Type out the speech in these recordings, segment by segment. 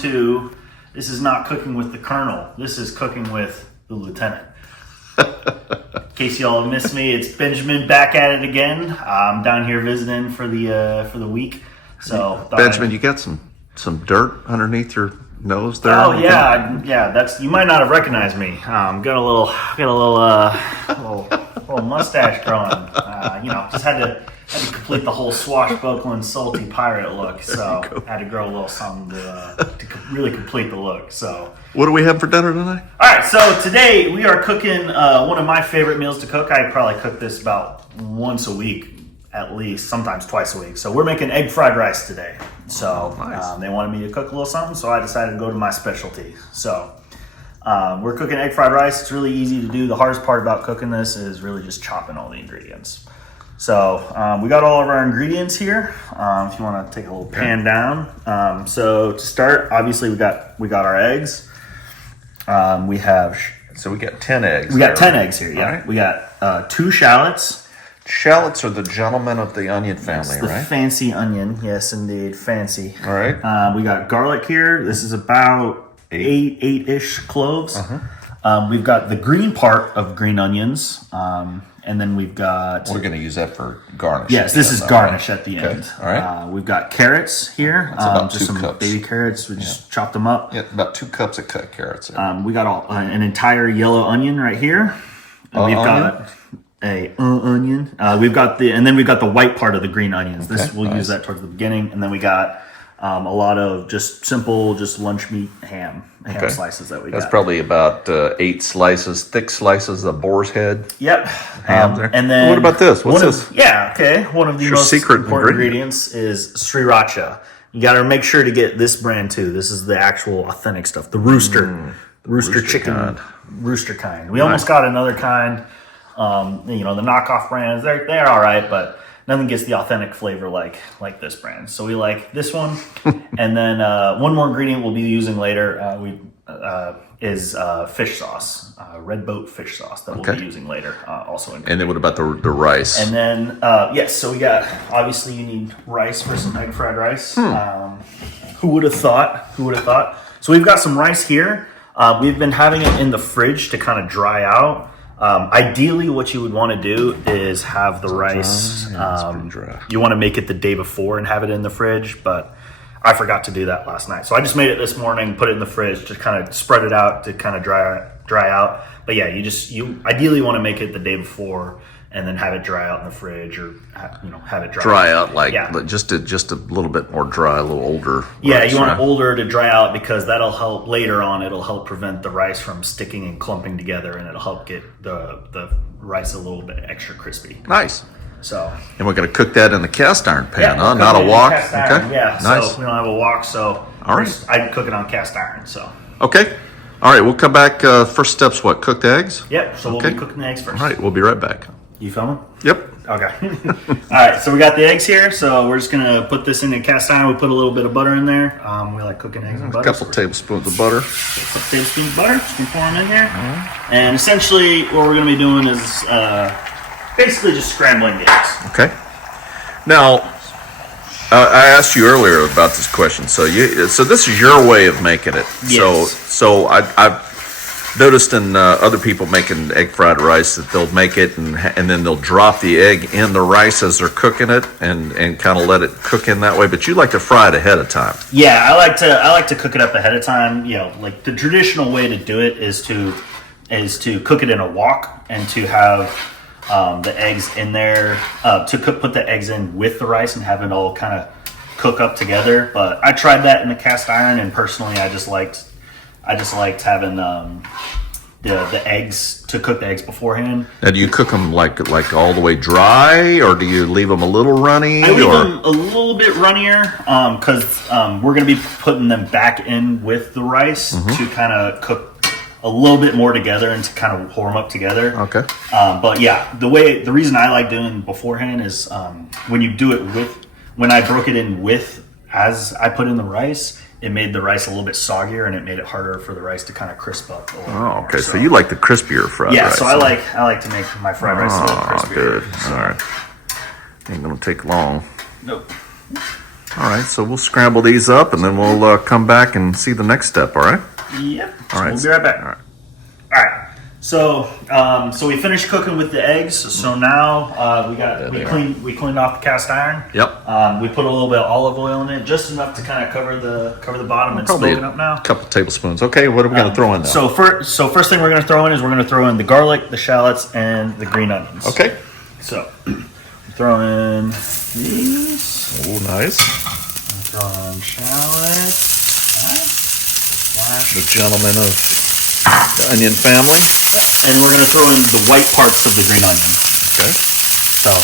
to, this is not cooking with the colonel. This is cooking with the lieutenant. In case y'all have missed me, it's Benjamin back at it again. I'm down here visiting for the week. So Benjamin, you got some dirt underneath your nose there? Oh yeah. That's, you might not have recognized me. Got a little mustache growing. Just had to complete the whole swashbuckling salty pirate look. So had to grow a little something to really complete the look. So what do we have for dinner tonight? All right, so today we are cooking one of my favorite meals to cook. I probably cook this about once a week, at least, sometimes twice a week. So we're making egg fried rice today. So nice. They wanted me to cook a little something, so I decided to go to my specialty. So we're cooking egg fried rice. It's really easy to do. The hardest part about cooking this is really just chopping all the ingredients. So we got all of our ingredients here. If you want to take a little pan down. So to start, obviously we got our eggs. We got 10 eggs. We got 10 eggs here. Yeah, right. We got 2 shallots. Shallots are the gentlemen of the onion family, It's the right? fancy onion. Yes, indeed, fancy. All right. We got garlic here. This is about eight-ish cloves. We've got the green part of green onions. And then we've got... We're going to use that for garnish. Yes, this is garnish at the end. All right. We've got carrots here. That's about just 2 some cups. baby carrots. We just chopped them up. Yeah, about 2 cups of cut carrots there. We got an entire yellow onion right here. And we've got a onion. We've got the white part of the green onions. We'll use that towards the beginning. And then we got a lot of just simple, lunch meat ham slices that we got. That's probably about 8 slices, thick slices of boar's head. Yep. Ham there. And then what about this? What's this? Yeah, okay. One of the most secret important ingredients is Sriracha. You got to make sure to get this brand too. This is the actual authentic stuff. The rooster chicken, kind. rooster kind. We almost got another kind. The knockoff brands, they're all right, but nothing gets the authentic flavor like this brand. So we like this one. And then one more ingredient we'll be using later is fish sauce, red boat fish sauce that we'll be using later. Also, and then what about the rice? And then yes, so we got, obviously you need rice for some egg fried rice. Who would have thought? So we've got some rice here. We've been having it in the fridge to kind of dry out. Ideally, what you would want to do is have the rice. You want to make it the day before and have it in the fridge, but I forgot to do that last night. So I just made it this morning, put it in the fridge, just kind of spread it out to kind of dry out. But yeah, you ideally want to make it the day before and then have it dry out in the fridge, or have it dry out just a little bit more dry, a little older. Yeah, rice, you want it older to dry out because that'll help later on. It'll help prevent the rice from sticking and clumping together, and it'll help get the rice a little bit extra crispy. Nice. So, and we're going to cook that in the cast iron pan, yeah, not a wok. Okay. Yeah. Nice. So we don't have a wok, so all right. I cook it on cast iron. So. Okay. All right. We'll come back. First steps. What? Cook the eggs. Yep. So we'll be cooking the eggs first. All right. We'll be right back. You filming? Yep. Okay. All right. So we got the eggs here. So we're just gonna put this in the cast iron. We put a little bit of butter in there. We like cooking eggs in butter. A couple tablespoons of butter. Tablespoons of butter. Just gonna pour them in here. And essentially, what we're gonna be doing is basically just scrambling the eggs. Okay. Now, I asked you earlier about this question. So this is your way of making it. Yes. So I've noticed in other people making egg fried rice that they'll make it and then they'll drop the egg in the rice as they're cooking it and kind of let it cook in that way. But you like to fry it ahead of time. Yeah, I like to cook it up ahead of time. Like the traditional way to do it is to cook it in a wok and to have the eggs in there, put the eggs in with the rice and have it all kind of cook up together. But I tried that in the cast iron, and personally I just liked having the eggs, to cook the eggs beforehand. Now, do you cook them like all the way dry, or do you leave them a little runny? I leave them a little bit runnier because we're going to be putting them back in with the rice to kind of cook a little bit more together and to kind of pour them up together. Okay. But yeah, the reason I like doing beforehand is when you do it when I broke it in as I put in the rice, it made the rice a little bit soggier and it made it harder for the rice to kind of crisp up a little bit more. Okay. So you like the crispier fried rice? Yeah, so I like to make my fried rice a little crispier. Good. So. All right. Ain't gonna take long. Nope. All right, so we'll scramble these up, and then we'll come back and see the next step. All right. Yep. All right. We'll be right back. All right. All right. So we finished cooking with the eggs. So now we cleaned off the cast iron. Yep. We put a little bit of olive oil in it, just enough to kind of cover the bottom. It's Probably smoking up now. A couple tablespoons. Okay, what are we going to throw in now? So first thing we're going to throw in is we're going to throw in the garlic, the shallots, and the green onions. Okay. So throw in these. Oh, nice. Throw in shallots. The gentleman of the onion family. And we're going to throw in the white parts of the green onion. Okay. So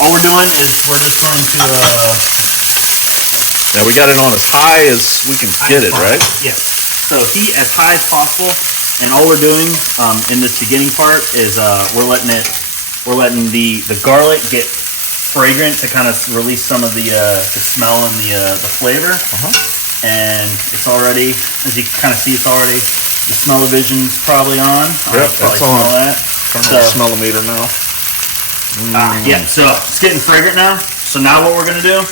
all we're doing is we're just going to Now we got it on as high as we can get it, right? Yes. So heat as high as possible, and all we're doing in this beginning part is we're letting the garlic get fragrant to kind of release some of the smell and the flavor. And it's already, as you can kind of see, the smell-o-vision's probably on. Yep, that's on. That. Turn on the smell-o-meter now. Yeah, so it's getting fragrant now. So now what we're going to do,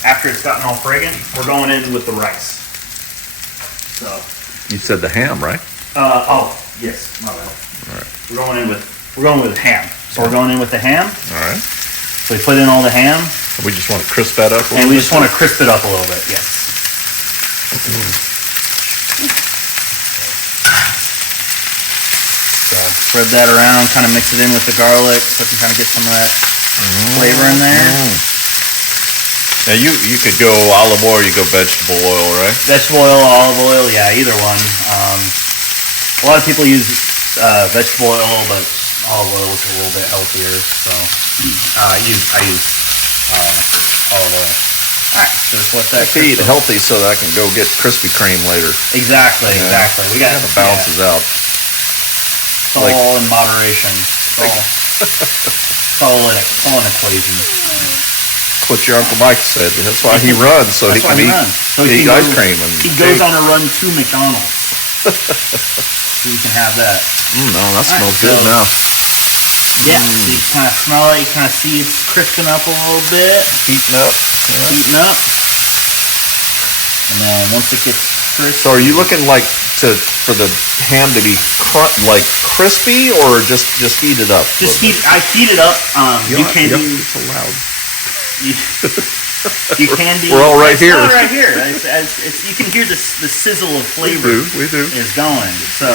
after it's gotten all fragrant, we're going in with the rice. So You said the ham, right? Yes, my bad. All right. We're going with ham. So we're going in with the ham. All right. So we put in all the ham, We just want to crisp that up a little and we bit? just want to crisp it up a little bit. Yes. So spread that around, kind of mix it in with the garlic, so it can kind of get some of that flavor in there. Now you could go olive oil, you go vegetable oil, right? Vegetable oil, olive oil, yeah, either one. A lot of people use vegetable oil, but olive oil is a little bit healthier. So I use olive oil. All right, so just let that Eat healthy so that I can go get Krispy Kreme later. Exactly. We got It balances out. It's all in moderation. It's all an equation. That's what your Uncle Mike said. That's why he runs, so he can eat ice cream. And he goes on a run to McDonald's. So you can have that. No, that smells good now. Yeah, so you kind of smell it. You kind of see it's crisping up a little bit. Heating up. Yeah. Heating up. And then once it gets crisp. So are you looking for the ham to be crispy, or just heat it up? I heat it up. You can do. It's so loud. You can do. We're all right here. All right here. You can hear the sizzle of flavor. We do. Is going. So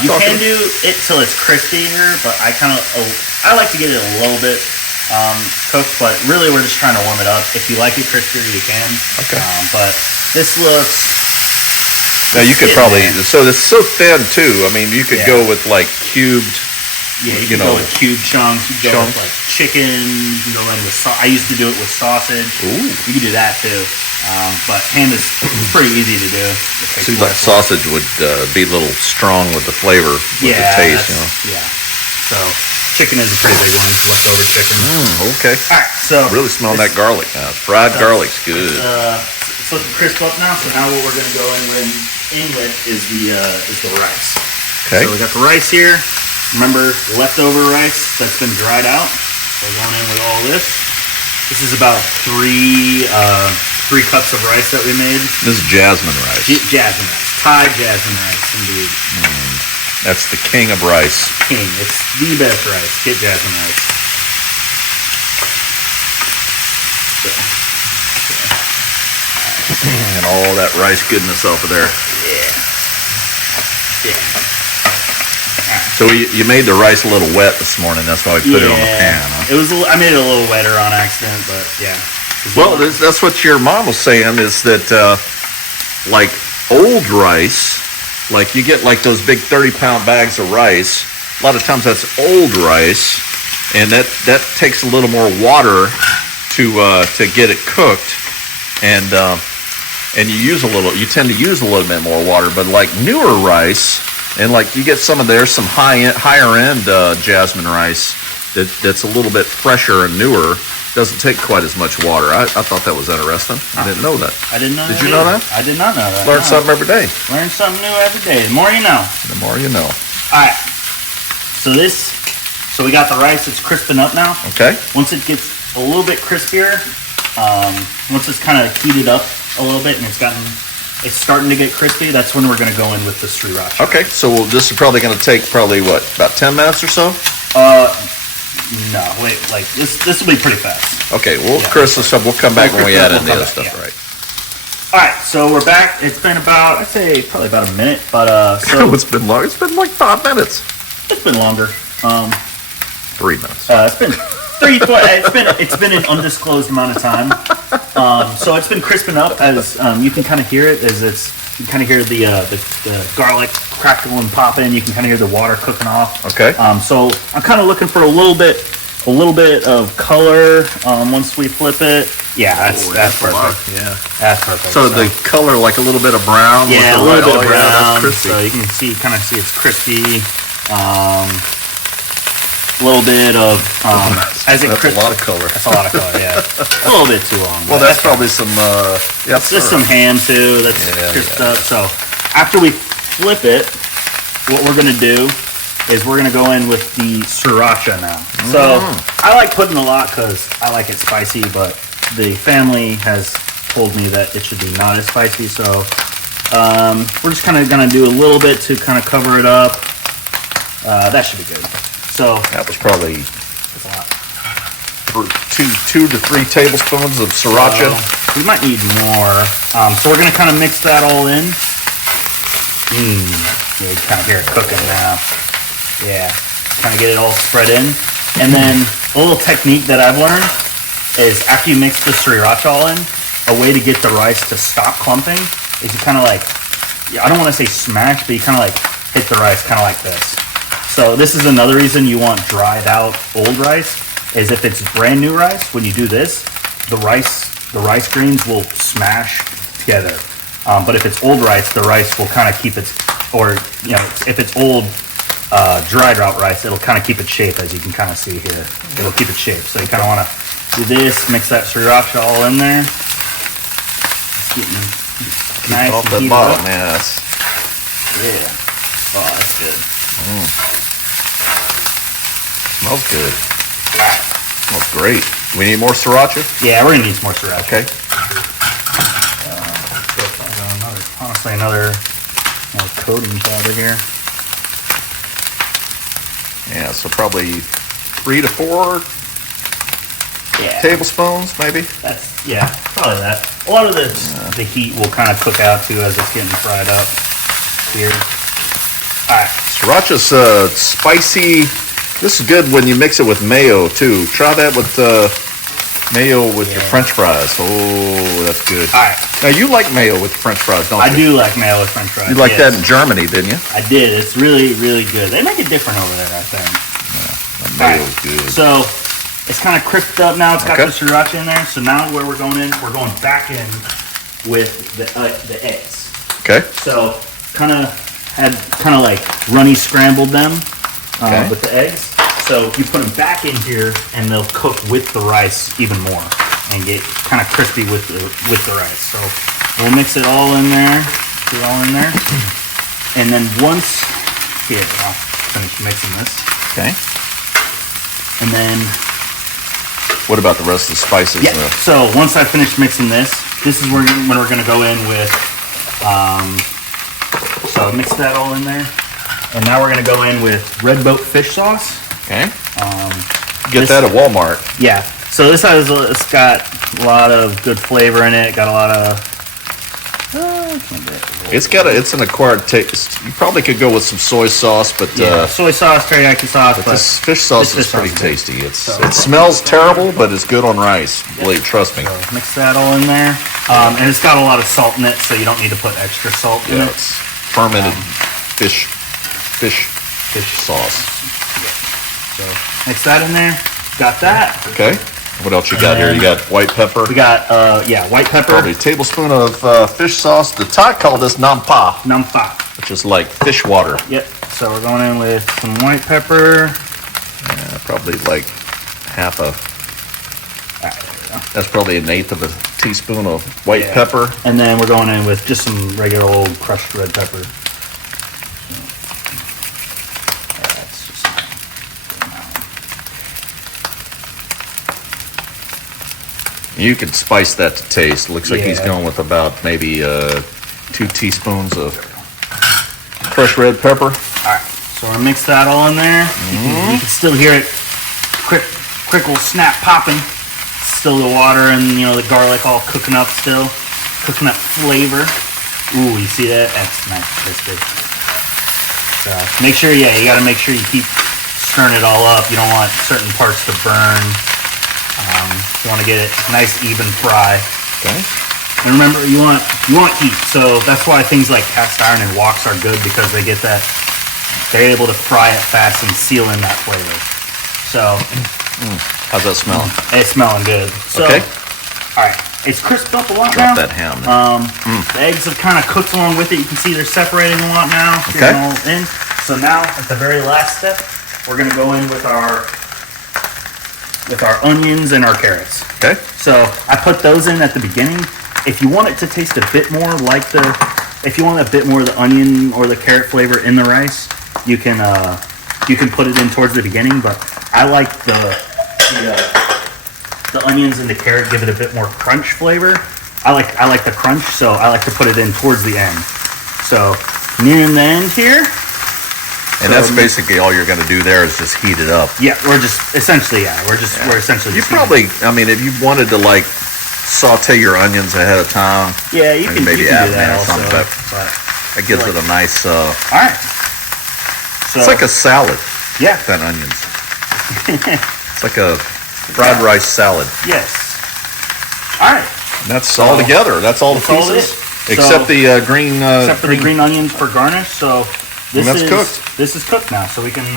you can do it till it's crispier, but I like to get it a little bit cooked. But really, we're just trying to warm it up. If you like it crispier, you can. Okay. But this looks. Now you could probably. So it's so thin too. I mean, you could go with cubed. Yeah, you can go with cube chunks. You can go with chicken. You can go in with I used to do it with sausage. Ooh. You can do that too. But ham is pretty easy to do. Seems like sausage would be a little strong with the flavor, with the taste. Yeah. So chicken is a pretty big one. Leftover chicken. Okay. All right. So really smelling that garlic now. Fried garlic's good. It's looking crisp up now. So now what we're going to go in with is the rice. Okay. So we got the rice here. Remember, leftover rice that's been dried out. So we're going in with all this. This is about three cups of rice that we made. This is jasmine rice. Jasmine rice. Thai jasmine rice, indeed. That's the king of rice. King. It's the best rice. Get jasmine rice. And all that rice goodness off of there. Yeah. So you made the rice a little wet this morning. That's why we put it on the pan. Huh? I made it a little wetter on accident, but yeah. Well, that's what your mom was saying. Is that old rice? Like you get those big 30-pound bags of rice. A lot of times that's old rice, and that takes a little more water to get it cooked, and you tend to use a little bit more water. But newer rice. And you get some higher end jasmine rice that's a little bit fresher and newer. Doesn't take quite as much water. I thought that was interesting. I didn't know that. I didn't know. Did you know that? I did not know that. Learn something every day. Learn something new every day. The more you know. The more you know. All right. So we got the rice. It's crisping up now. Okay. Once it gets a little bit crispier, Once it's kind of heated up a little bit and it's starting to get crispy, that's when we're going to go in with the sriracha. Okay, so this is probably going to take what, about 10 minutes or so? No, wait, like this will be pretty fast. Okay, crisp this up. We'll come back when we add in the other stuff, yeah. right? All right, so we're back. It's been about, I'd say probably about a minute, but so It's been long. It's been like 5 minutes. it's been longer. 3 minutes. It's been it's been an undisclosed amount of time. So it's been crisping up as you can kind of hear it as you kind of hear the garlic crackle and popping. You can kind of hear the water cooking off. Okay. So I'm kind of looking for a little bit of color once we flip it. Yeah, that's perfect. Yeah, that's perfect. So the color, like a little bit of brown. Yeah, a little bit of brown. Yeah, that's crispy. So you can kind of see it's crispy. A little bit of That's a lot of color. That's a lot of color. Yeah, a little bit too long. Well, that's probably some. Just some ham too. That's crisped up. So after we flip it, what we're gonna do is we're gonna go in with the sriracha now. So I like putting a lot because I like it spicy, but the family has told me that it should be not as spicy. So we're just kind of gonna do a little bit to kind of cover it up. That should be good. So that was probably that's a lot. 2 to 3 tablespoons of sriracha. We might need more. So we're gonna kind of mix that all in. Yeah, you kind of hear it cooking now. Yeah, kind of get it all spread in. And then a little technique that I've learned is after you mix the sriracha all in, a way to get the rice to stop clumping is you kind of like, I don't want to say smash, but you kind of like hit the rice kind of like this. So this is another reason you want dried out old rice, is if it's brand new rice, when you do this, the rice grains will smash together. But if it's old rice, the rice will kind of keep its, or if it's old dried out rice, it'll kind of keep its shape, as you can kind of see here. It'll keep its shape. So you kind of want to do this, mix that sriracha all in there. It's getting nice off and the heated bottom, up. yes. Yeah. Oh, that's good. Smells good. Smells great. We need more sriracha? Yeah, we're gonna need some more sriracha. Okay. Honestly, another coating powder here. Yeah, so probably 3 to 4 tablespoons, maybe. That's probably that. A lot of the heat will kind of cook out too as it's getting fried up here. All right. Sriracha's spicy. This is good when you mix it with mayo too. Try that with mayo with your French fries. Oh, that's good. All right. Now you like mayo with French fries, don't you? I do like mayo with French fries. You like that in Germany, didn't you? I did. It's really, really good. They make it different over there, I think. Yeah, mayo's good. So it's kind of crisped up now. It's got the sriracha in there. So now where we're going in, we're going back in with the eggs. Okay. So kind of like runny scrambled them with the eggs. So you put them back in here, and they'll cook with the rice even more, and get kind of crispy with the rice. So we'll mix it all in there, and then once I'll finish mixing this. Okay. And then what about the rest of the spices? Yeah. So once I finish mixing this is when we're going to go in with. So mix that all in there, and now we're going to go in with red boat fish sauce. Okay. Get that at Walmart. Yeah. So it's got a lot of good flavor in it. Got a lot of. It's an acquired taste. You probably could go with some soy sauce, but soy sauce, teriyaki sauce. But this fish sauce is pretty tasty. It smells terrible, but it's good on rice. Believe, trust me. So mix that all in there, and it's got a lot of salt in it, so you don't need to put extra salt in it. It's fermented fish sauce. So mix that in there. Got that. Okay. What else you got here? You got white pepper. We got white pepper. Probably a tablespoon of fish sauce. The Thai call this nam pa. Nam pa. Which is like fish water. Yep. So we're going in with some white pepper. Yeah, probably like half a. That's probably 1/8 of a teaspoon of white pepper. And then we're going in with just some regular old crushed red pepper. You could spice that to taste. Looks like he's Yeah. going with about maybe 2 teaspoons of fresh red pepper. All right, so we'll mix that all in there. You can still hear it crickle, snap, popping. Still the water and the garlic all cooking up still, cooking up flavor. Ooh, you see that? That's nice, crispy. So make sure, you got to make sure you keep stirring it all up. You don't want certain parts to burn. You want to get it nice, even fry. Okay. And remember, you want heat. So that's why things like cast iron and woks are good, because they get that. They're able to fry it fast and seal in that flavor. So. How's that smell? It's smelling good. So, Okay. All right, it's crisped up a lot Drop now. that ham. The eggs have kind of cooked along with it. You can see they're separating a lot now. Okay. Getting all in. So now, at the very last step, we're gonna go in with our onions and our carrots. Okay. So I put those in at the beginning. If you want it to taste a bit more like if you want a bit more of the onion or the carrot flavor in the rice, you can put it in towards the beginning. But I like the onions and the carrot give it a bit more crunch flavor. I like the crunch, so I like to put it in towards the end. So nearing the end here. And that's basically all you're going to do there is just heat it up. Yeah, we're essentially You probably, I mean, if you wanted to like saute your onions ahead of time, yeah, you can maybe do add that or also. something, but it gives it a nice. All right. So, It's like a salad. yeah. That onions. It's like a fried rice salad. Yes. All right. And that's all together. That's all the That's all it pieces, is. except So- the green. Except for the green onions for garnish. So this that's is cooked. This is cooked now. So we're gonna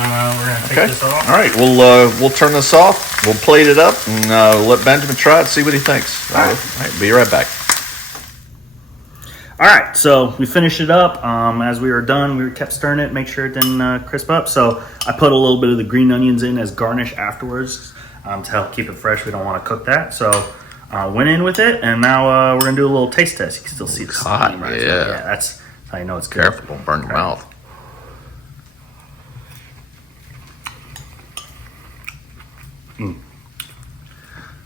take Okay. this off. All right. We'll turn this off. We'll plate it up and let Benjamin try it. See what he thinks. All right. All right. Be right back. All right, so we finished it up. As we were done, we kept stirring it, make sure it didn't crisp up. So I put a little bit of the green onions in as garnish afterwards to help keep it fresh. We don't want to cook that. So went in with it, and now we're going to do a little taste test. You can still see the hot, steam, right? yeah. So, that's how you know it's good. Careful, don't burn your mouth.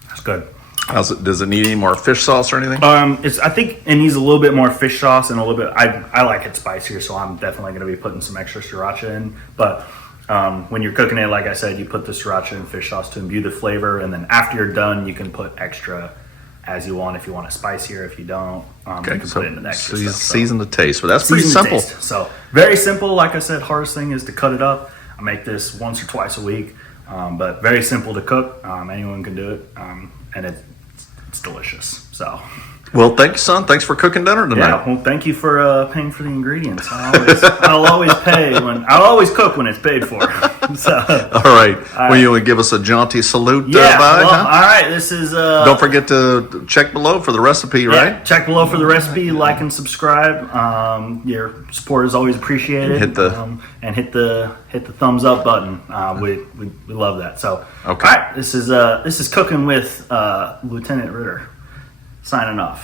That's good. How's it? Does it need any more fish sauce or anything? I think it needs a little bit more fish sauce and a little bit. I like it spicier, so I'm definitely going to be putting some extra sriracha in. But when you're cooking it, like I said, you put the sriracha and fish sauce to imbue the flavor, and then after you're done, you can put extra as you want. If you want it spicier, if you don't, you can put in the extra stuff. Season to taste, but that's pretty Season to simple. taste. So very simple. Like I said, hardest thing is to cut it up. I make this once or twice a week, but very simple to cook. Anyone can do it, and it's delicious. So. Well, thank you, son. Thanks for cooking dinner tonight. Yeah, well, thank you for paying for the ingredients. I'll always cook when it's paid for. So, All right. Will you give us a jaunty salute? yeah. Bye, Well, huh? all right. This is. Don't forget to check below for the recipe, right? Yeah, check below for the recipe. Like and subscribe. Your support is always appreciated. Hit the- and hit the thumbs up button. We love that. So, Okay. All right. This is cooking with Lieutenant Ritter. Signing off.